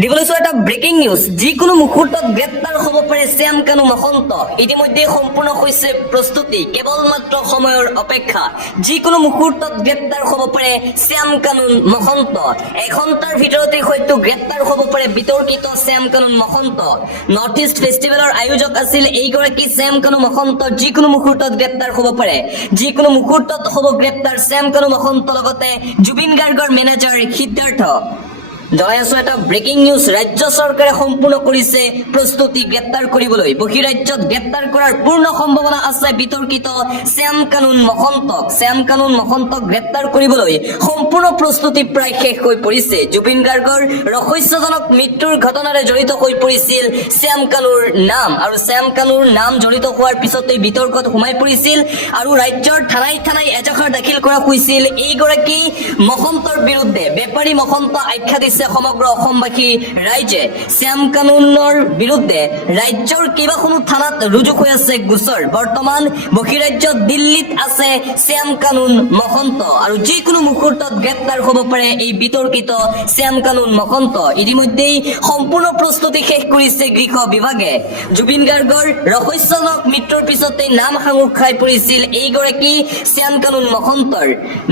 দিবলৈ এটা breaking news যিকোনো মুহূৰ্তত গ্ৰেপ্তাৰ হ'ব পাৰে শ্যাম কানু মহন্ত ইতিমধ্যে সম্পূৰ্ণ হৈছে প্ৰস্তুতি কেৱল মাত্ৰ সময়ৰ অপেক্ষা যিকোনো মুহূৰ্তত গ্ৰেপ্তাৰ হ'ব পাৰে শ্যাম কানু মহন্ত এঘণ্টাৰ ভিতৰতে হয়তো গ্ৰেপ্তাৰ হ'ব পাৰে বিতৰ্কিত শ্যাম কানু মহন্ত নৰ্থ ইষ্ট ফেষ্টিভেলৰ আয়োজক আছিল এইগৰাকী শ্যাম কানু মহন্ত যিকোনো মুহূৰ্তত গ্ৰেপ্তাৰ হ'ব পাৰে যিকোনো মুহূৰ্তত হ'ব গ্ৰেপ্তাৰ শ্যাম কানু মহন্ত লগতে জুবিন গাৰ্গৰ মেনেজাৰ সিদ্ধাৰ্থ জনাই আছো এটা ব্ৰেকিং নিউজ ৰাজ্য চৰকাৰে সম্পূৰ্ণ কৰিছে প্ৰস্তুতি গ্ৰেপ্তাৰ কৰিবলৈ বহিৰাজ্যত গ্ৰেপ্তাৰ কৰাৰ পূৰ্ণ সম্ভাৱনা আছে বিতৰ্কিত শ্যাম কানু মহন্তক গ্ৰেপ্তাৰ কৰিবলৈ সম্পূৰ্ণ প্ৰস্তুতি প্ৰায় শেষ হৈ পৰিছে জুবিন গাৰ্গৰ ৰহস্যজনক মৃত্যুৰ ঘটনাৰে জড়িত হৈ পৰিছিল শ্যাম কানুৰ নাম আৰু শ্যাম কানুৰ নাম জড়িত হোৱাৰ পিছতেই বিতৰ্কত সোমাই পৰিছিল আৰু ৰাজ্যৰ থানাই এজাহাৰ দাখিল কৰা হৈছিল এইগৰাকী মহন্তৰ বিৰুদ্ধে বেপাৰী মহন্ত আখ্যা দিছে সমগ্ৰ অসমবাসী ৰাইজে শ্যাম কানুনৰ বিৰুদ্ধে ৰাজ্যৰ কেইবাখনো থানাত ৰুজু হৈ আছে গোচৰ বৰ্তমান বহিৰাজ্যত দিল্লীত আছে শ্যাম কানু মহন্ত আৰু যিকোনো মুহূৰ্তত গ্ৰেপ্তাৰ হ'ব পাৰে এই বিতৰ্কিত শ্যাম কানু মহন্ত ইতিমধ্যেই সম্পূৰ্ণ প্ৰস্তুতি শেষ কৰিছে গৃহ বিভাগে জুবিন গাৰ্গৰ ৰহস্যজনক মৃত্যুৰ পিছতেই নাম সাঙুৰ খাই পৰিছিল এইগৰাকী শ্যাম কানু মহন্তৰ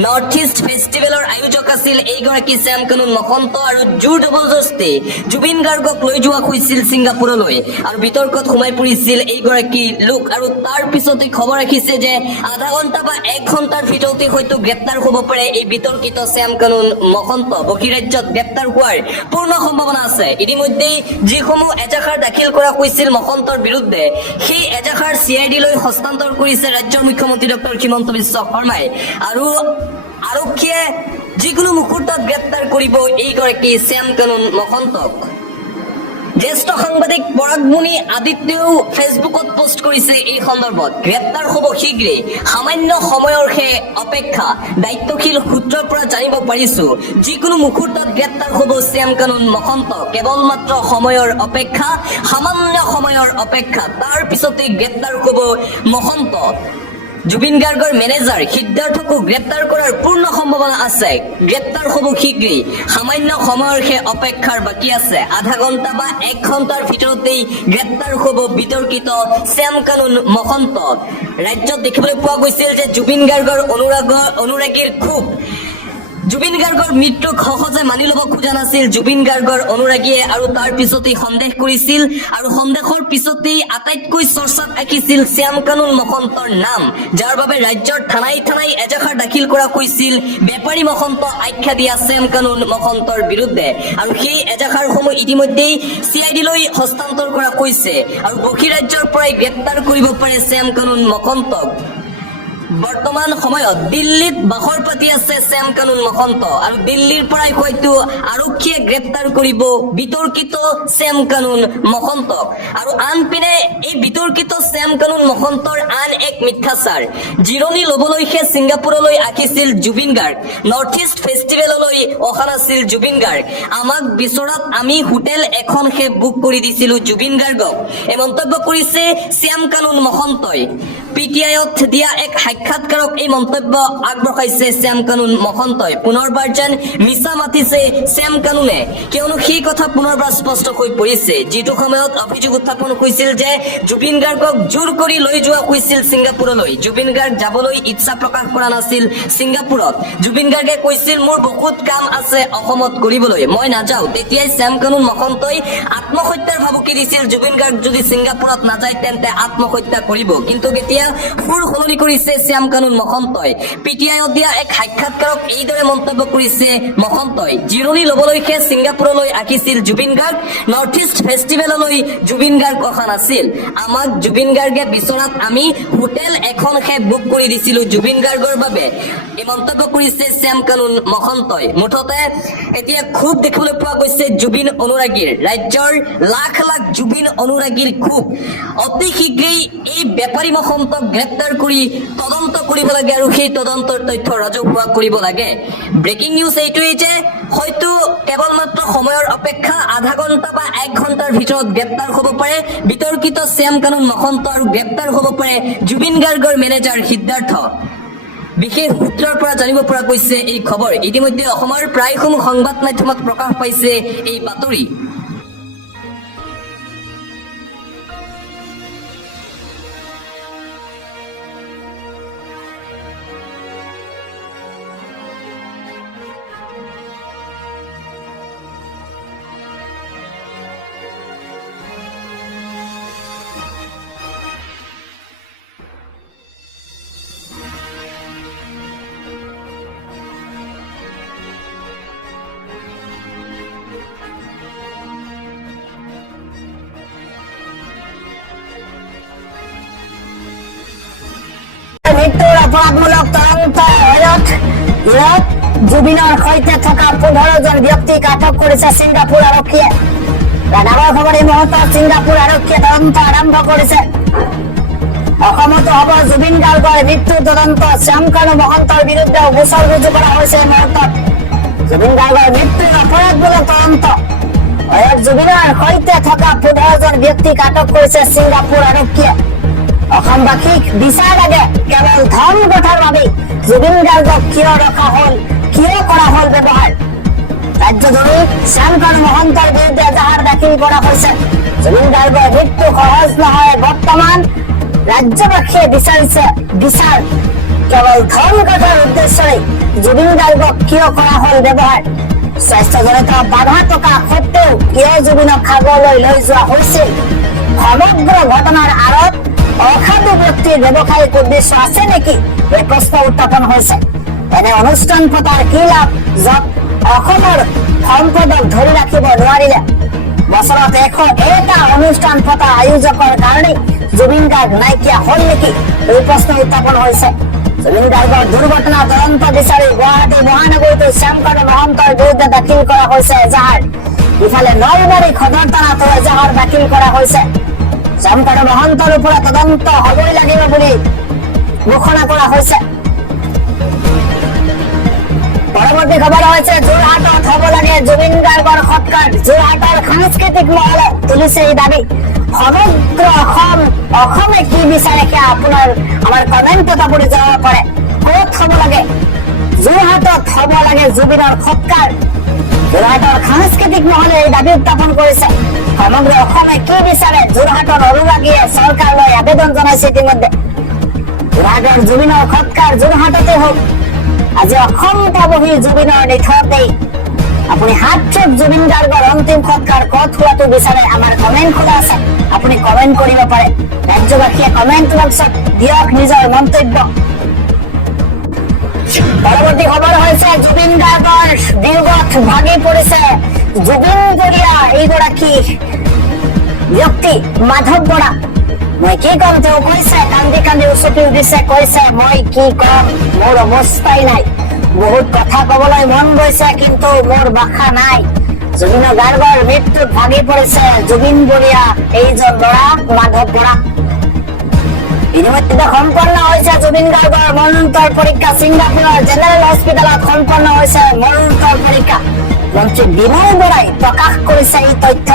নৰ্থ ইষ্ট ফেষ্টিভেলৰ আয়োজক আছিল এইগৰাকী শ্যাম কানু মহন্ত আৰু জোৰ জবৰদস্তি জুবিন গাৰ্গক লৈ যোৱা হৈছিল ছিংগাপুৰলৈ আৰু বিতৰ্কত সোমাই পৰিছিল এইগৰাকী লোক আৰু তাৰ পিছতে খবৰ ৰাখিছে যে আধা ঘণ্টা বা 1 ঘণ্টাৰ ভিতৰতে হয়তো গ্ৰেপ্তাৰ হ'ব পাৰে এই বিতৰ্কিত শ্যাম কানু মহন্ত বহিৰাজ্যত গ্ৰেপ্তাৰ হোৱাৰ পূৰ্ণ সম্ভাৱনা আছে ইতিমধ্যেই যিসমূহ এজাহাৰ দাখিল কৰা হৈছিল মহন্তৰ বিৰুদ্ধে সেই এজাহাৰ CID লৈ হস্তান্তৰ কৰিছে ৰাজ্যৰ মুখ্যমন্ত্ৰী ডক্টৰ হিমন্ত বিশ্ব শৰ্মাই আৰু আৰক্ষীয়ে যিকোনো মুহূৰ্তত গ্ৰেপ্তাৰ কৰিব এইগৰাকী শ্যাম কানু মহন্তক জ্যেষ্ঠ সাংবাদিক পৰাগমণি আদিত্যও ফেচবুকত পোষ্ট কৰিছে এই সন্দৰ্ভত গ্ৰেপ্তাৰ হ'ব শীঘ্ৰেই সামান্য সময়ৰহে অপেক্ষা দায়িত্বশীল সূত্ৰৰ পৰা জানিব পাৰিছো যিকোনো মুহূৰ্তত গ্ৰেপ্তাৰ হ'ব শ্যাম কানু মহন্ত কেৱল মাত্ৰ সময়ৰ অপেক্ষা সামান্য সময়ৰ অপেক্ষা তাৰ পিছতে গ্ৰেপ্তাৰ হ'ব মহন্ত জুবিন গাৰ্গৰ মেনেজাৰ সিদ্ধাৰ্থকো গ্ৰেপ্তাৰ কৰাৰ পূৰ্ণ সম্ভাৱনা আছে গ্ৰেপ্তাৰ হ'ব শীঘ্ৰেই সামান্য সময়ৰহে অপেক্ষাৰ বাকী আছে আধা ঘণ্টা বা 1 ঘণ্টাৰ ভিতৰতেই গ্ৰেপ্তাৰ হ'ব বিতৰ্কিত শ্যাম কানু মহন্ত ৰাজ্যত দেখিবলৈ পোৱা গৈছিল যে জুবিন গাৰ্গৰ অনুৰাগীৰ খুব জুবিন গাৰ্গৰ মৃত্যুক সহজে মানি ল'ব খোজা নাছিল জুবিন গাৰ্গৰ অনুৰাগীয়ে আৰু তাৰ পিছতেই সন্দেহ কৰিছিল আৰু সন্দেহৰ পিছতেই আটাইতকৈ চৰ্চাত ৰাখিছিল শ্যাম কানু মহন্তৰ নাম যাৰ বাবে ৰাজ্যৰ থানাই এজাহাৰ দাখিল কৰা হৈছিল বেপাৰী মহন্ত আখ্যা দিয়া শ্যাম কানু মহন্তৰ বিৰুদ্ধে আৰু সেই এজাহাৰসমূহ ইতিমধ্যেই CID লৈ হস্তান্তৰ কৰা হৈছে আৰু বহিৰাজ্যৰ পৰাই গ্ৰেপ্তাৰ কৰিব পাৰে শ্যাম কানু মহন্তক বৰ্তমান সময়ত দিল্লীত বাহৰ পাতি আছে শ্যাম কানু মহন্ত আৰু দিল্লীৰ পৰাই হয়তো আৰক্ষীয়ে গ্ৰেপ্তাৰ কৰিব বিতৰ্কিত শ্যাম কানু মহন্তক আৰু আনপিনে এই বিতৰ্কিত শ্যাম কানু মহন্তৰ আন এক মিথ্যাচাৰ জিৰণি ল'বলৈহে ছিংগাপুৰলৈ আহিছিল জুবিন গাৰ্গ নৰ্থ ইষ্ট ফেষ্টিভেললৈ অহা নাছিল জুবিন গাৰ্গ আমাক বিচৰাত আমি হোটেল এখনহে বুক কৰি দিছিলো জুবিন গাৰ্গক এই মন্তব্য কৰিছে শ্যাম কানু মহন্তই PTIত দিয়া এক সাক্ষাৎকাৰক এই মন্তব্য আগবঢ়াইছে শ্যাম কানু মহন্তই পুনৰবাৰ যেন মিছা মাতিছে শ্যাম কানুনে কিয়নো সেই কথা পুনৰবাৰ স্পষ্ট হৈ পৰিছে যিটো সময়ত অভিযোগ উত্থাপন হৈছিল যে জুবিন গাৰ্গক জোৰ কৰি লৈ যোৱা হৈছিল ছিংগাপুৰলৈ জুবিন গাৰ্গ যাবলৈ ইচ্ছা প্ৰকাশ কৰা নাছিল ছিংগাপুৰত জুবিন গাৰ্গে কৈছিল মোৰ বহুত কাম আছে অসমত কৰিবলৈ মই নাযাওঁ তেতিয়াই শ্যাম কানু মহন্তই আত্মহত্যাৰ ভাবুকি দিছিল জুবিন গাৰ্গ যদি ছিংগাপুৰত নাযায় তেন্তে আত্মহত্যা কৰিব কিন্তু এতিয়া সুৰ সলনি কৰিছে শ্যাম কানু মহন্তই PTIত দিয়া এক সাক্ষাৎকাৰক এইদৰে মন্তব্য কৰিছে মহন্তই জিৰণি ল'বলৈহে ছিংগাপুৰলৈ আহিছিল জুবিন গাৰ্গ নৰ্থ ইষ্ট ফেষ্টিভেললৈ জুবিন গাৰ্গ অহা নাছিল আমাক জুবিন গাৰ্গে বিচৰাত আমি হোটেল এখনহে বুক কৰি দিছিলো জুবিন গাৰ্গৰ বাবে এই মন্তব্য কৰিছে শ্যাম কানু মহন্তই মুঠতে এতিয়া খুব দেখিবলৈ পোৱা গৈছে জুবিন অনুৰাগীৰ ৰাজ্যৰ লাখ লাখ জুবিন অনুৰাগীৰ খুব অতি শীঘ্ৰেই এই বেপাৰী মহন্তক গ্ৰেপ্তাৰ কৰি তদন্ত কৰিব লাগে আৰু সেই তদন্তৰ তথ্য ৰাজহুৱা কৰিব লাগে ব্ৰেকিং নিউজ এইটোৱেই যে হয়তো কেৱল মাত্ৰ সময়ৰ অপেক্ষা আধা ঘণ্টা বা 1 ঘণ্টাৰ ভিতৰত গ্ৰেপ্তাৰ হ'ব পাৰে বিতৰ্কিত শ্যাম কানু মহন্ত আৰু গ্ৰেপ্তাৰ হ'ব পাৰে জুবিন গাৰ্গৰ মেনেজাৰ সিদ্ধাৰ্থ বিশেষ সূত্ৰৰ পৰা জানিব পৰা গৈছে এই খবৰ ইতিমধ্যে অসমৰ প্ৰায়সমূহ সংবাদ মাধ্যমত প্ৰকাশ পাইছে এই বাতৰি অপৰাধমূলক তদন্ত জুবিনৰ সৈতে থকা 15 জন ব্যক্তিক আটক কৰিছে ছিংগাপুৰ আৰক্ষীয়ে। ডাঙৰ খবৰ এই মুহূৰ্তত ছিংগাপুৰ আৰক্ষীয়ে তদন্ত আৰম্ভ কৰিছে। অসমতো হ'ব জুবিন গাৰ্গৰ মৃত্যুৰ তদন্ত। শ্যামকানু মহন্তৰ বিৰুদ্ধে গোচৰ ৰুজু কৰা হৈছে এই মুহূৰ্তত। জুবিন গাৰ্গৰ মৃত্যুৰ অপৰাধমূলক তদন্ত। জুবিনৰ সৈতে থকা 15 জন ব্যক্তিক আটক কৰিছে ছিংগাপুৰ আৰক্ষীয়ে। অসমবাসীক বিচাৰ লাগে, কেৱল ধন কথাৰ বাবে জুবিন গাৰ্গক কিয় ৰখা হল, কিয় কৰা হল ব্যৱহাৰ। ৰাজ্যজুৰি শ্যামকানু মহন্তৰ বিৰুদ্ধে এজাহাৰ দাখিল কৰা হৈছে। জুবিন গাৰ্গৰ মৃত্যু সহজ নহয়। বৰ্তমান ৰাজ্যবাসীয়ে বিচাৰিছে বিচাৰ, কেৱল ধন কথাৰ উদ্দেশ্যৰে জুবিন গাৰ্গক কিয় কৰা হল ব্যৱহাৰ। স্বাস্থ্যজনিত বাধা থকা সত্ত্বেও কিয় জুবিনক সাগৰলৈ লৈ যোৱা হৈছিল। সমগ্ৰ ঘটনাৰ আঁৰত অসাধু ব্যক্তিৰ ব্যৱসায়িক উদ্দেশ্য আছে নেকি, এই প্ৰশ্ন উত্থাপন হৈছে। এনে অনুষ্ঠান পতাৰ কি লাভ, য'ত অসমৰ সম্পদক ধৰি ৰাখিব নোৱাৰিলে। বছৰত 101টা অনুষ্ঠান পতা আয়োজকৰ কাৰণে জুবিন গাৰ্গ নাইকিয়া হল নেকি, এই প্ৰশ্ন উত্থাপন হৈছে। জুবিন গাৰ্গৰ দুৰ্ঘটনা তদন্ত বিচাৰি গুৱাহাটী মহানগৰীতো শ্যামকানু মহন্তৰ বিৰুদ্ধে দাখিল কৰা হৈছে এজাহাৰ। ইফালে নলবাৰী সদৰ থানাতো এজাহাৰ দাখিল কৰা হৈছে। শ্যামকানু মহন্তৰ ওপৰত তদন্ত হবই লাগিব বুলি ঘোষণা কৰা হৈছে। পৰৱৰ্তী খবৰ হৈছে যোৰহাটত হব লাগে জুবিন গাৰ্গৰ সৎকাৰ। যোৰহাটৰ সাংস্কৃতিক মহলে তুলিছে এই দাবী। সমগ্ৰ অসমে কি বিচাৰে সেয়া আপোনাৰ আমাৰ কমেণ্টত আপুনি জনাব পাৰে। ক'ত হব লাগে? যোৰহাটত হব লাগে জুবিনৰ সৎকাৰ। যোৰহাটৰ সাংস্কৃতিক মহলে এই দাবী উত্থাপন কৰিছে। সমগ্ৰ অসমে কি বিচাৰে, যোৰহাটৰ অনুৰাগীয়ে চৰকাৰলৈ আবেদন জনাইছে ইতিমধ্যে। যোৰহাটৰ জুবিনৰ সৎকাৰ যোৰহাটতে হওক। আজি অসম পাবহি জুবিনৰ নিথতেই। আপুনি হাতচুক জুবিন গাৰ্গৰ অন্তিম সৎকাৰ ক'ত হোৱাটো বিচাৰে, আমাৰ কমেণ্ট খোলা আছে, আপুনি কমেণ্ট কৰিব পাৰে। ৰাজ্যবাসীয়ে কমেণ্ট বক্সত দিয়ক নিজৰ মন্তব্য। পৰৱৰ্তী খবৰ হৈছে জুবিন গাৰ্গৰ বিয়োগত ভাগি পৰিছে জুবিন বৰীয়া এইগৰাকী ব্যক্তি মাধৱ বৰা। মই কি কম, তেওঁ কৈছে কান্দি কান্দি উচকি উঠিছে, কৈছে মই কি কম, মোৰ অৱস্থাই নাই। বহুত কথা কবলৈ মন গৈছে কিন্তু মোৰ ভাষা নাই। জুবিন গাৰ্গৰ মৃত্যুত ভাগি পৰিছে জুবিন বৰীয়া এইজন ল'ৰা মাধৱ বৰা। ইতিমধ্যে সম্পন্ন হৈছে জুবিন গাৰ্গৰ মৰণোত্তৰ পৰীক্ষা। ছিংগাপুৰৰ জেনেৰেল হস্পিটেলত সম্পন্ন হৈছে মৰণোত্তৰ পৰীক্ষা। মন্ত্ৰী বিনয় বৰাই প্ৰকাশ কৰিছে এই তথ্য।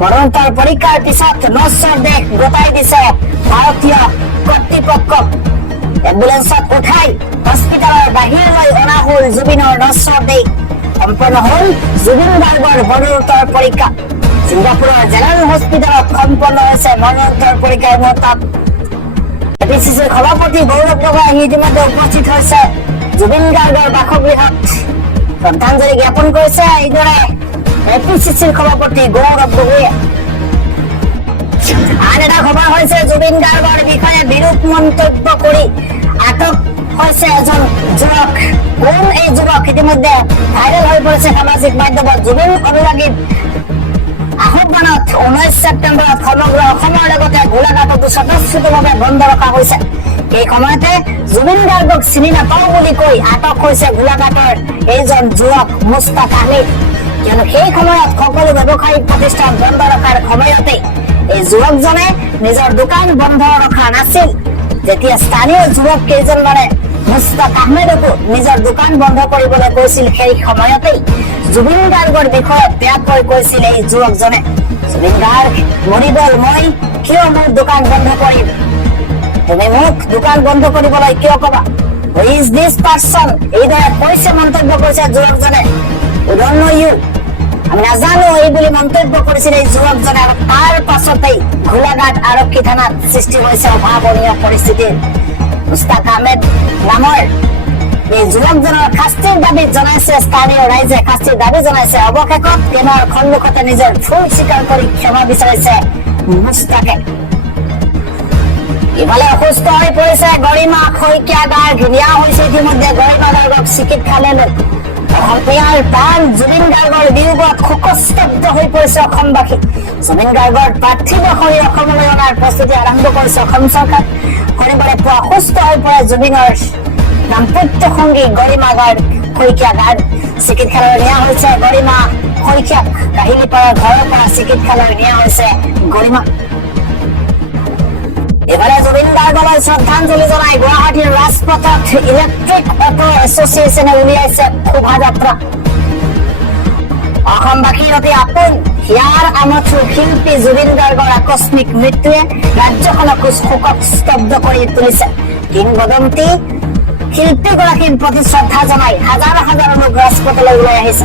মৰণোত্তৰ পৰীক্ষাৰ পিছত নশ্বৰ দেশ গোটাই দিছে ভাৰতীয় কৰ্তৃপক্ষক। এম্বুলেন্সত উঠাই হস্পিটেলৰ বাহিৰলৈ অনা হল জুবিনৰ নশ্বৰ দেহ। সম্পন্ন হল জুবিন গাৰ্গৰ মৰণোত্তৰ পৰীক্ষা। ছিংগাপুৰৰ জেনেৰেল হস্পিটেলত সম্পন্ন হৈছে মৰণোত্তৰ পৰীক্ষাৰ মুহূৰ্তত। এপিচিচিৰ সভাপতি গৌৰৱ গগৈ ইতিমধ্যে উপস্থিত হৈছে জুবিন গাৰ্গৰ বাসগৃহত শ্ৰদ্ধাঞ্জলি জ্ঞাপন কৰিছে এইদৰে এপিচিচিৰ সভাপতি গৌৰৱ গগৈয়ে। আন এটা খবৰ হৈছে জুবিন গাৰ্গৰ বিষয়ে বিৰূপ মন্তব্য কৰি আটক হৈছে এজন যুৱক। কোন এই যুৱক? ইতিমধ্যে ভাইৰেল হৈ পৰিছে সামাজিক মাধ্যমত। জুবিন অনুৰাগীৰ আহ্বানত 19 ছেপ্টেম্বৰত সমগ্ৰ অসমৰ লগতে গোলাঘাটতো স্বতঃস্ফূৰ্তভাৱে বন্ধ ৰখা হৈছে। এই সময়তে জুবিন গাৰ্গক চিনি নাপাওঁ বুলি কৈ আটক হৈছে গোলাঘাটৰ এইজন যুৱক মুস্তাক আহমেদ। কিয়নো সেই সময়ত সকলো ব্যৱসায়িক প্ৰতিষ্ঠান বন্ধ ৰখাৰ সময়তে এই যুৱকজনে নিজৰ দোকান বন্ধ ৰখা নাছিল। যেতিয়া স্থানীয় যুৱক কেইজনমানে মুস্তাক আহমেদকো নিজৰ দোকান বন্ধ কৰিবলৈ কৈছিল, সেই সময়তেই জুবিন গাৰ্গৰ বিষয়ে বেয়াকৈ কৈছিল এই যুৱকজনে। জুবিন গাৰ্গ মৰি গল, মই কিয় মোৰ দোকান বন্ধ কৰিম? তুমি মোক দোকান বন্ধ কৰিবলৈ কিয় কবা? Who is this person? এইদৰে কৈছে, মন্তব্য কৰিছে যুৱকজনে। উই ডন্ট নো ইউ, আমি নাজানো এই বুলি মন্তব্য কৰিছিল এই যুৱকজনে। আৰু তাৰ পাছতেই গোলাঘাট আৰক্ষী থানাত সৃষ্টি হৈছে অভাৱনীয় পৰিস্থিতিৰ। মুস্তাক আহমেদ নামৰ এই যুৱকজনৰ শাস্তিৰ দাবী জনাইছে স্থানীয় ৰাইজে, শাস্তিৰ দাবী জনাইছে। অৱশেষত কেনৰ সন্মুখতে নিজৰ ভুল স্বীকাৰ কৰি ক্ষমা বিচাৰিছে মুস্তাকে। ইফালে অসুস্থ হৈ পৰিছে গৰিমা শইকীয়া গাৰ্গ। নিয়া হৈছে ইতিমধ্যে গৰিমা গাৰ্গক চিকিৎসালয়লৈ। অসমীয়াৰ প্ৰাণ জুবিন গাৰ্গৰ বিয়োগত শোকস্তব্ধ হৈ পৰিছে অসমবাসী। জুবিন গাৰ্গৰ পাৰ্থিৱ শৰীৰ অসমলৈ অনাৰ প্ৰস্তুতি আৰম্ভ কৰিছে অসম চৰকাৰ। শনিবাৰে পুৱা সুস্থ হৈ পৰে জুবিনৰ দাম্পত্য সংগী গৰিমা গাৰ্গ শইকীয়া গাৰ্গ। চিকিৎসালয়লৈ নিয়া হৈছে গৰিমা শইকীয়াক। কাহিলীপাৰাৰ ঘৰৰ পৰা চিকিৎসালয়লৈ নিয়া হৈছে গৰিমা। এবাৰে জুবিন গাৰ্গলৈ শ্ৰদ্ধাঞ্জলি জনাই গুৱাহাটীৰ ৰাজপথত ইলেক্ট্ৰিক অটো এছ'চিয়েশ্যনে উলিয়াইছে শোভাযাত্ৰা। অসমবাসীৰ অতি আপোন হিয়াৰ আমঠু শিল্পী জুবিন গাৰ্গৰ আকস্মিক মৃত্যুৱে ৰাজ্যখনক শোকস্তব্ধ কৰি তুলিছে। কিংবদন্তি শিল্পীগৰাকীৰ প্ৰতি শ্ৰদ্ধা জনাই হাজাৰ হাজাৰ লোক ৰাজপথলৈ ওলাই আহিছে।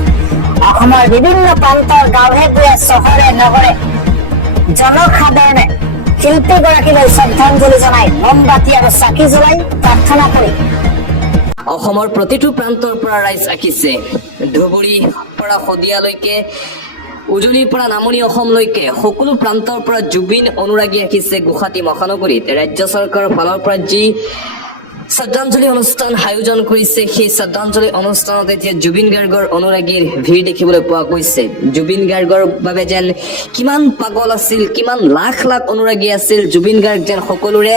অসমৰ বিভিন্ন প্ৰান্তৰ গাঁৱে ভূঞে চহৰে নগৰে জনসাধাৰণে শিল্পীগৰাকীলৈ শ্ৰদ্ধাঞ্জলি জনাই মমবাতি আৰু চাকি জ্বলাই প্ৰাৰ্থনা কৰি অসমৰ প্ৰতিটো প্ৰান্তৰ পৰা ৰাইজ আহিছে। ধুবুৰীৰ পৰা শদিয়ালৈকে, উজনিৰ পৰা নামনি অসমলৈকে সকলো প্ৰান্তৰ পৰা জুবিন অনুৰাগী আহিছে গুৱাহাটী মহানগৰীত। ৰাজ্য চৰকাৰৰ ফালৰ পৰা যি শ্ৰদ্ধাঞ্জলি অনুষ্ঠান আয়োজন কৰিছে, সেই শ্ৰদ্ধাঞ্জলি অনুষ্ঠানত এতিয়া জুবিন গাৰ্গৰ অনুৰাগীৰ ভিৰ দেখিবলৈ পোৱা গৈছে। জুবিন গাৰ্গৰ বাবে যেন কিমান পাগল আছিল, কিমান লাখ লাখ অনুৰাগী আছিল। জুবিন গাৰ্গ যেন সকলোৰে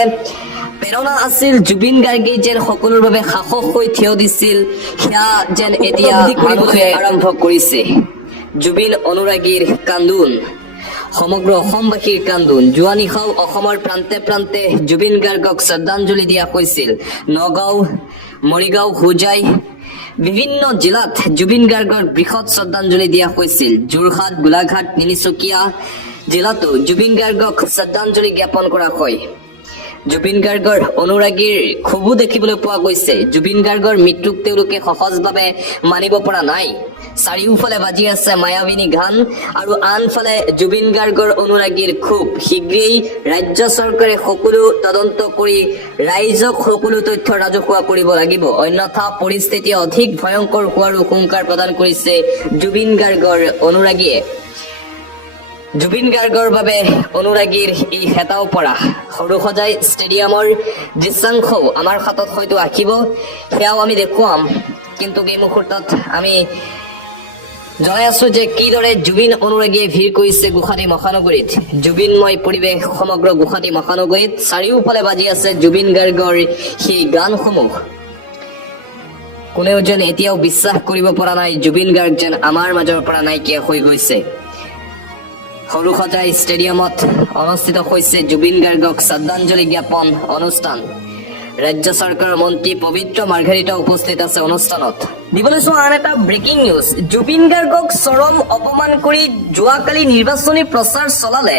প্ৰেৰণা আছিল। জুবিন গাৰ্গে যেন সকলোৰে বাবে সাহস হৈ থিয় দিছিল, সেয়া যেন এতিয়া কৰিবলৈ আৰম্ভ কৰিছে। জুবিন অনুৰাগীৰ কান্দোন, সমগ্ৰ অসমবাসীৰ কান্দোন। যোৱা নিশাও অসমৰ প্ৰান্তে প্ৰান্তে জুবিন গাৰ্গক শ্ৰদ্ধাঞ্জলি দিয়া হৈছিল। নগাঁও, মৰিগাঁও, হোজাই বিভিন্ন জিলাত জুবিন গাৰ্গক বৃহৎ শ্ৰদ্ধাঞ্জলি দিয়া হৈছিল। যোৰহাট, গোলাঘাট, তিনিচুকীয়া জিলাতো জুবিন গাৰ্গক শ্ৰদ্ধাঞ্জলি জ্ঞাপন কৰা হয়। জুবিন গাৰ্গৰ অনুৰাগীৰ ক্ষোভো দেখিবলৈ পোৱা গৈছে। জুবিন গাৰ্গৰ মৃত্যুক তেওঁলোকে সহজভাৱে মানিব পৰা নাই। চাৰিওফালে বাজি আছে মায়াবিনী গান আৰু আনফালে জুবিন গাৰ্গৰ অনুৰাগীৰ ক্ষোভ। শীঘ্ৰেই ৰাজ্য চৰকাৰে সকলো তদন্ত কৰি ৰাইজক সকলো তথ্য ৰাজহুৱা কৰিব লাগিব, অন্যথা পৰিস্থিতি অধিক ভয়ংকৰ হোৱাৰো হুংকাৰ প্ৰদান কৰিছে জুবিন গাৰ্গৰ অনুৰাগীয়ে। জুবিন গাৰ্গৰ বাবে অনুৰাগীৰ এই হেতাও পৰা সৰুসজাই ষ্টেডিয়ামৰ দৃশ্যাংশও আমাৰ হাতত হয়তো আহিব, সেয়াও আমি দেখুৱাম। কিন্তু এই মুহূৰ্তত আমি জনাই আছো যে কিদৰে জুবিন অনুৰাগীয়ে ভিৰ কৰিছে গুৱাহাটী মহানগৰীত। জুবিনময় পৰিৱেশ সমগ্ৰ গুৱাহাটী মহানগৰীত। চাৰিওফালে বাজি আছে জুবিন গাৰ্গৰ সেই গানসমূহ। কোনেও যেন এতিয়াও বিশ্বাস কৰিব পৰা নাই জুবিন গাৰ্গ যেন আমাৰ মাজৰ পৰা নাইকিয়া হৈ গৈছে। সৰুসজাই ষ্টেডিয়ামত অনুষ্ঠিত হৈছে জুবিন গাৰ্গক শ্ৰদ্ধাঞ্জলি জ্ঞাপন অনুষ্ঠান। ৰাজ্য চৰকাৰৰ মন্ত্ৰী পবিত্ৰ মাৰ্ঘেৰিটা উপস্থিত আছে অনুষ্ঠানত। দিবলৈ চোৱা আন এটা ব্ৰেকিং নিউজ। জুবিন গাৰ্গক চৰম অপমান কৰি যোৱাকালি নিৰ্বাচনী প্ৰচাৰ চলালে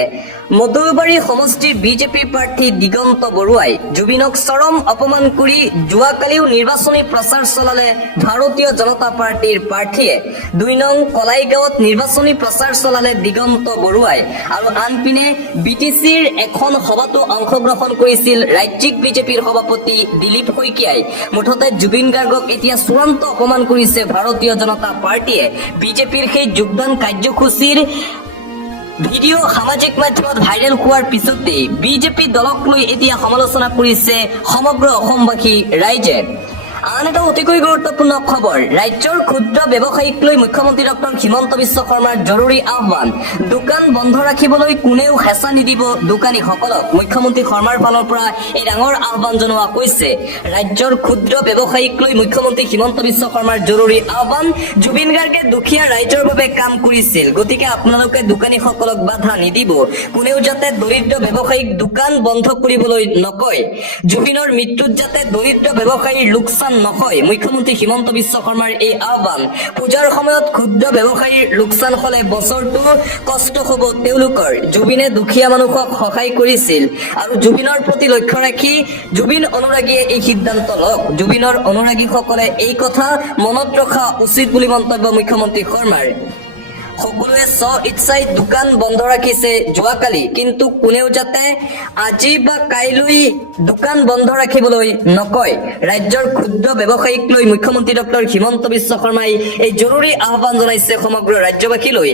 মধুবাৰী সমষ্টিৰ বিজেপি প্ৰাৰ্থী দিগন্ত বৰুৱাই। জুবিনক চৰম অপমান কৰি যোৱাকালিও নিৰ্বাচনী প্ৰচাৰ চলালে ভাৰতীয় জনতা পাৰ্টীৰ প্ৰাৰ্থীয়ে। ২ নং কলাইগাঁৱত নিৰ্বাচনী প্ৰচাৰ চলালে দিগন্ত বৰুৱাই। আৰু আনপিনে বিটিচিৰ এখন সভাতো অংশগ্ৰহণ কৰিছিল ৰাজ্যিক বিজেপিৰ সভাপতি দিলীপ শইকীয়াই। মুঠতে জুবিন গাৰ্গক এতিয়া চূড়ান্ত অপমান কৰিছে ভাৰতীয় জনতা পাৰ্টীয়ে। বিজেপিৰ সেই যোগদান কাৰ্যসূচীৰ ভিডিঅ' সামাজিক মাধ্যমত ভাইৰেল হোৱাৰ পিছতে বিজেপি দলক লৈ এতিয়া সমালোচনা কৰিছে সমগ্ৰ অসমবাসী ৰাইজে। আন এটা অতিকৈ গুৰুত্বপূৰ্ণ খবৰ। ৰাজ্যৰ ক্ষুদ্ৰ ব্যৱসায়ীক লৈ মুখ্যমন্ত্ৰী ডক্টৰ হিমন্ত বিশ্ব শৰ্মাৰ জৰুৰী আহ্বান। দোকান বন্ধ ৰাখিবলৈ কোনেও হেঁচা নিদিব দোকানীসকলক। মুখ্যমন্ত্ৰী শৰ্মাৰ ফালৰ পৰা এই ডাঙৰ আহ্বান জনোৱা হৈছে। ৰাজ্যৰ ক্ষুদ্ৰ ব্যৱসায়ীক লৈ মুখ্যমন্ত্ৰী হিমন্ত বিশ্ব শৰ্মাৰ জৰুৰী আহ্বান। জুবিন গাৰ্গে দুখীয়া ৰাইজৰ বাবে কাম কৰিছিল, গতিকে আপোনালোকে দোকানীসকলক বাধা নিদিব। কোনেও যাতে দৰিদ্ৰ ব্যৱসায়ীক দোকান বন্ধ কৰিবলৈ নকয়। জুবিনৰ মৃত্যুত যাতে দৰিদ্ৰ ব্যৱসায়ীৰ লোকচান নহয়, মুখ্যমন্ত্ৰী হিমন্ত বিশ্ব শৰ্মাৰ এই আহ্বান। পূজাৰ সময়ত ক্ষুদ্ৰ ব্যৱসায়ীৰ লোকচান হলে বছৰটো কষ্ট হব তেওঁলোকৰ। জুবিনে দুখীয়া মানুহক সহায় কৰিছিল আৰু জুবিনৰ প্ৰতি লক্ষ্য ৰাখি জুবিন অনুৰাগীয়ে এই সিদ্ধান্ত লওক। জুবিনৰ অনুৰাগীসকলে এই কথা মনত ৰখা উচিত বুলি মন্তব্য মুখ্যমন্ত্ৰী শৰ্মাৰ। সকলোৱে স্ব ইচ্ছাই দোকান বন্ধ ৰাখিছে যোৱাকালি, কিন্তু কোনেও যাতে আজি বা কাইলৈ দোকান বন্ধ ৰাখিবলৈ নকয়। ৰাজ্যৰ ক্ষুদ্ৰ ব্যৱসায়ীক লৈ মুখ্যমন্ত্ৰী ডক্টৰ হিমন্ত বিশ্ব শৰ্মাই এই জৰুৰী আহ্বান জনাইছে সমগ্ৰ ৰাজ্যবাসীলৈ।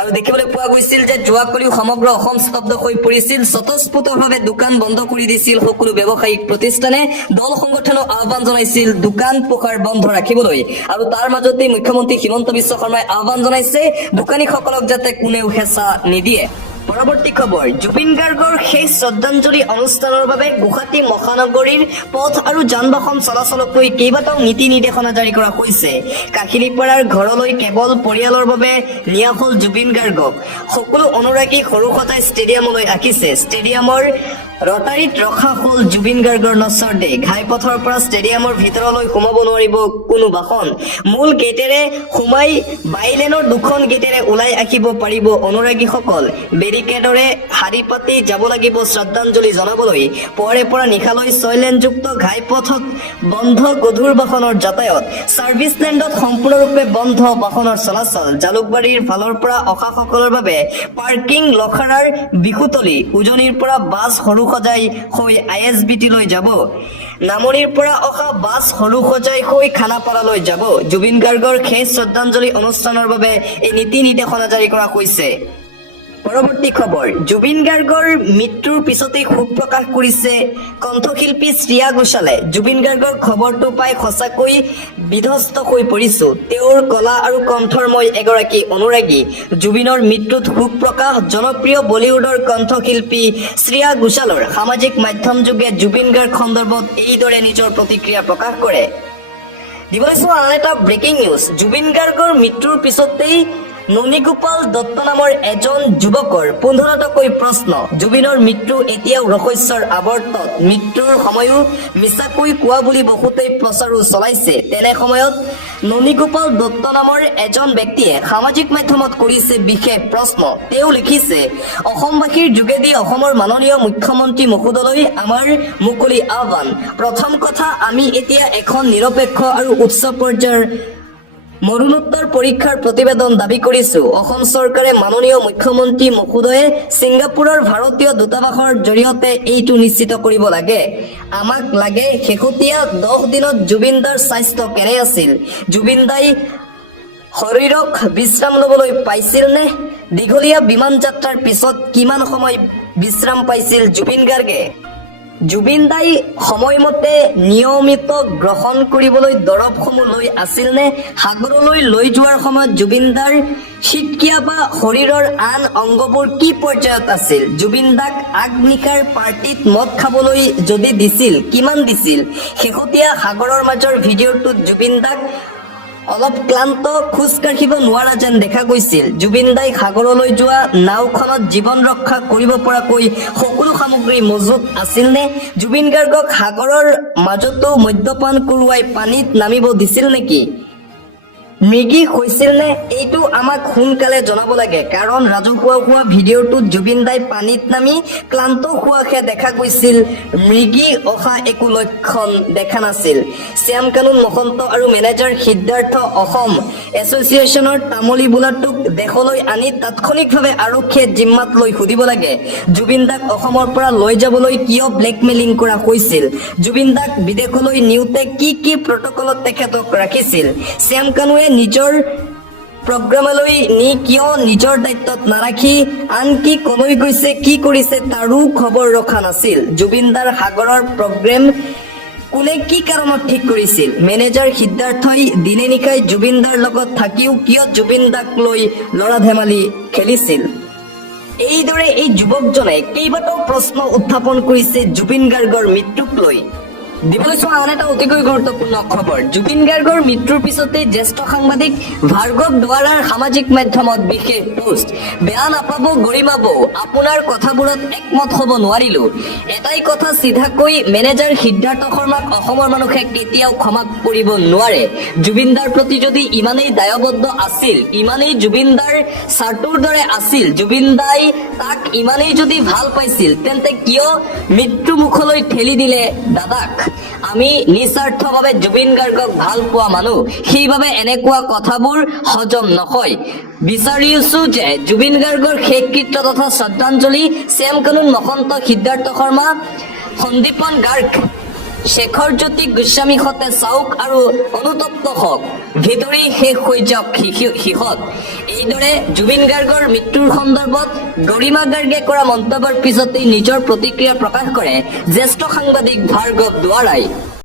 আৰু দেখিবলৈ পোৱা গৈছিল যে যোৱাকালিও সমগ্ৰ অসম স্তব্ধ হৈ পৰিছিল। স্বতঃস্ফূৰ্তভাৱে দোকান বন্ধ কৰি দিছিল সকলো ব্যৱসায়িক প্ৰতিষ্ঠানে। দল সংগঠনেও আহ্বান জনাইছিল দোকান পোহাৰ বন্ধ ৰাখিবলৈ। আৰু তাৰ মাজতে মুখ্যমন্ত্ৰী হিমন্ত বিশ্ব শৰ্মাই আহ্বান জনাইছে দোকানীসকলক যাতে কোনেও হেঁচা নিদিয়ে। পৰৱৰ্তী খবৰ, জুবিন গাৰ্গৰ শেষ শ্ৰদ্ধাঞ্জলি অনুষ্ঠানৰ বাবে গুৱাহাটী মহানগৰীৰ পথ আৰু যান বাহন চলাচলকৈ কেইবাটাও নীতি নিৰ্দেশনা জাৰি কৰা হৈছে। কাহিলীপাৰাৰ ঘৰলৈ কেৱল পৰিয়ালৰ বাবে নিয়া হল জুবিন গাৰ্গক। সকলো অনুৰাগী সৰুসজাই ষ্টেডিয়ামলৈ আহিছে। ষ্টেডিয়ামৰ ৰটাৰীত ৰখা হল জুবিন গাৰ্গৰ নশ্বৰ দেহ। ঘাইপথৰ পৰা ষ্টেডিয়ামৰ ভিতৰলৈ সোমাব নোৱাৰিব কোনো বাহন। মূল গেটেৰে সোমাই বাইলেনৰ দুখন গেটেৰে ওলাই আহিব পাৰিব অনুৰাগীসকল। বেৰিকেডৰে শাৰী পাতি যাব লাগিব শ্ৰদ্ধাঞ্জলি জনাবলৈ। পুৱাৰে পৰা নিশালৈ 6 লেনযুক্ত ঘাইপথত বন্ধ গধুৰ বাহনৰ যাতায়াত। ছাৰ্ভিচ লেণ্ডত সম্পূৰ্ণৰূপে বন্ধ বাহনৰ চলাচল। জালুকবাৰীৰ ফালৰ পৰা অহাসকলৰ বাবে পাৰ্কিং লখাৰাৰ বিহুতলি। উজনিৰ পৰা বাছ সৰুসজাই হৈ ISBT-লৈ যাব। নামনিৰ পৰা অহা বাছ সৰুসজাই হৈ খানাপাৰালৈ যাব। জুবিন গাৰ্গৰ শেষ শ্ৰদ্ধাঞ্জলি অনুষ্ঠানৰ বাবে এই নীতি নিৰ্দেশনা জাৰি কৰা হৈছে। পৰৱৰ্তী খবৰ, জুবিন গাৰ্গৰ মৃত্যুৰ পিছতেই শোক প্ৰকাশ কৰিছে কণ্ঠশিল্পী শ্ৰেয়া ঘোষালে। জুবিন গাৰ্গৰ খবৰটো পাই সঁচাকৈ বিধ্বস্ত হৈ পৰিছো। তেওঁৰ কলা আৰু কণ্ঠৰ মই এগৰাকী অনুৰাগী। জুবিনৰ মৃত্যুত শোক প্ৰকাশ। জনপ্ৰিয় বলিউডৰ কণ্ঠশিল্পী শ্ৰেয়া ঘোষালৰ সামাজিক মাধ্যম যোগে জুবিন গাৰ্গ সন্দৰ্ভত এইদৰে নিজৰ প্ৰতিক্ৰিয়া প্ৰকাশ কৰে। দিবলৈ চোৱা আন এটা ব্ৰেকিং নিউজ, জুবিন গাৰ্গৰ মৃত্যুৰ পিছতেই ননীগোপাল দত্ত নামৰ এজন যুৱকৰ 15টাকৈ প্ৰশ্ন। জুবিনৰ মৃত্যু এতিয়াও ৰহস্যৰ আৱৰ্তত। মৃত্যুৰ সময়ো মিছাকৈ কোৱা বুলি বহুতেই প্ৰচাৰো চলাইছে। তেনে সময়ত ননীগোপাল দত্ত নামৰ এজন ব্যক্তিয়ে সামাজিক মাধ্যমত কৰিছে বিশেষ প্ৰশ্ন। তেওঁ লিখিছে, অসমবাসীৰ যোগেদি অসমৰ মাননীয় মুখ্যমন্ত্ৰী মহোদয়লৈ আমাৰ মুকলি আহ্বান। প্ৰথম কথা, আমি এতিয়া এখন নিৰপেক্ষ আৰু উচ্চ পৰ্যায়ৰ মৰণোত্তৰ পৰীক্ষাৰ প্ৰতিবেদন দাবী কৰিছো। অসম চৰকাৰে মাননীয় মুখ্যমন্ত্ৰী মহোদয়ে ছিংগাপুৰৰ ভাৰতীয় দূতাবাসৰ জৰিয়তে এইটো নিশ্চিত কৰিব লাগে। আমাক লাগে শেহতীয়া 10 দিনত জুবিন দাৰ স্বাস্থ্য কেনে আছিল? জুবিন দাই শৰীৰক বিশ্ৰাম ল'বলৈ পাইছিল নে? দীঘলীয়া বিমান যাত্ৰাৰ পিছত কিমান সময় বিশ্ৰাম পাইছিল জুবিন গাৰ্গে? জুবিন দাই সময়মতে নিয়মিত গ্ৰহণ কৰিবলৈ দৰৱসমূহ লৈ আছিল নে? সাগৰলৈ লৈ যোৱাৰ সময়ত জুবিন দাৰ শীতকিয়া বা শৰীৰৰ আন অংগবোৰ কি পৰ্যায়ত আছিল? জুবিন দাক আগনিশাৰ পাৰ্টিত মদ খাবলৈ যদি দিছিল, কিমান দিছিল? শেহতীয়া সাগৰৰ মাজৰ ভিডিঅ'টোত জুবিন দাক অলপ ক্লান্ত, খোজ কাঢ়িব নোৱাৰা যেন দেখা গৈছিল। জুবিন দাই সাগৰলৈ যোৱা নাওখনত জীৱন ৰক্ষা কৰিব পৰাকৈ সকলো সামগ্ৰী মজুত আছিল নে? জুবিন গাৰ্গক সাগৰৰ মাজতো মদ্যপান কৰোৱাই পানীত নামিব দিছিল নেকি? মৃগী হৈছিল নে? এইটো আমাক সোনকালে জনাব লাগে। কাৰণ ৰাজহুৱা হোৱা ভিডিঅ'টোত জুবিন দাই পানীত নামি ক্লান্ত হোৱাহে দেখা গৈছিল। মৃগী অহা একো লক্ষণ দেখা নাছিল। শ্যাম কানুন মহন্ত আৰু মেনেজাৰ সিদ্ধাৰ্থ অসম এছ'চিয়েশ্যনৰ তামুলী বোলাটোক দেশলৈ আনি তাৎক্ষণিকভাৱে আৰক্ষীয়ে জিম্মাত লৈ সুধিব লাগে, জুবিন দাক অসমৰ পৰা লৈ যাবলৈ কিয় ব্লেকমেইলিং কৰা হৈছিল? জুবিন দাক বিদেশলৈ নিওঁতে কি কি প্ৰট'কলত তেখেতক ৰাখিছিল? শ্যাম কানুৱে নিজৰ প্ৰগ্ৰামলৈ নি কিয় নিজৰ দায়িত্বত নাৰাখি আনকি কলৈ গৈছে, কি কৰিছে তাৰো খবৰ ৰখা নাছিল? জুবিন দাৰ সাগৰৰ প্ৰগ্ৰেম কোনে কি কাৰণত ঠিক কৰিছিল? মেনেজাৰ সিদ্ধাৰ্থই দিনে নিশাই জুবিন দাৰ লগত থাকিও কিয় জুবিন দাক লৈ লৰা ধেমালি খেলিছিল? এইদৰে এই যুৱকজনে কেইবাটাও প্ৰশ্ন উত্থাপন কৰিছে জুবিন গাৰ্গৰ মৃত্যুক লৈ। দিবলৈ চোৱা আন এটা অতিকৈ গুৰুত্বপূৰ্ণ খবৰ, জুবিন গাৰ্গৰ মৃত্যুৰ পিছতে জ্যেষ্ঠ সাংবাদিক ভাৰ্গৱ দুৱাৰাৰ সামাজিক মাধ্যমত বিশেষ পোষ্ট। বেয়া নাপাব গৰিমা বৌ, আপোনাৰ কথাবোৰত একমত হ'ব নোৱাৰিলো। এটাই কথা চিধাকৈ, মেনেজাৰ সিদ্ধাৰ্থ শৰ্মাক অসমৰ মানুহে কেতিয়াও ক্ষমা কৰিব নোৱাৰে। জুবিন দাৰ প্ৰতি যদি ইমানেই দায়বদ্ধ আছিল, ইমানেই জুবিন দাৰ চাৰ্টুৰ দৰে আছিল, জুবিন দাই তাক ইমানেই যদি ভাল পাইছিল, তেন্তে কিয় মৃত্যু মুখলৈ ঠেলি দিলে দাদাক? আমি নিস্বাৰ্থভাৱে জুবিন গাৰ্গক ভাল পোৱা মানুহ, সেইবাবে এনেকুৱা কথাবোৰ হজম নহয়। বিচাৰিছো যে জুবিন গাৰ্গৰ শেষকৃত্য তথা শ্ৰদ্ধাঞ্জলি শ্যাম কানুন মহন্ত, সিদ্ধাৰ্থ শৰ্মা, সন্দীপন গাৰ্গ শেখৰ জ্যোতি গোস্বামী হতে চাওক আৰু অনুতপ্ত হওক ভিতৰি শেষ হৈ যাওক সিহঁত এইদৰে জুবিন গাৰ্গৰ মৃত্যুৰ সন্দৰ্ভত গৰিমা গাৰ্গে কৰা মন্তব্যৰ পিছতেই নিজৰ প্ৰতিক্ৰিয়া প্ৰকাশ কৰে জ্যেষ্ঠ সাংবাদিক ভাৰ্গৱ দুৱাৰাই।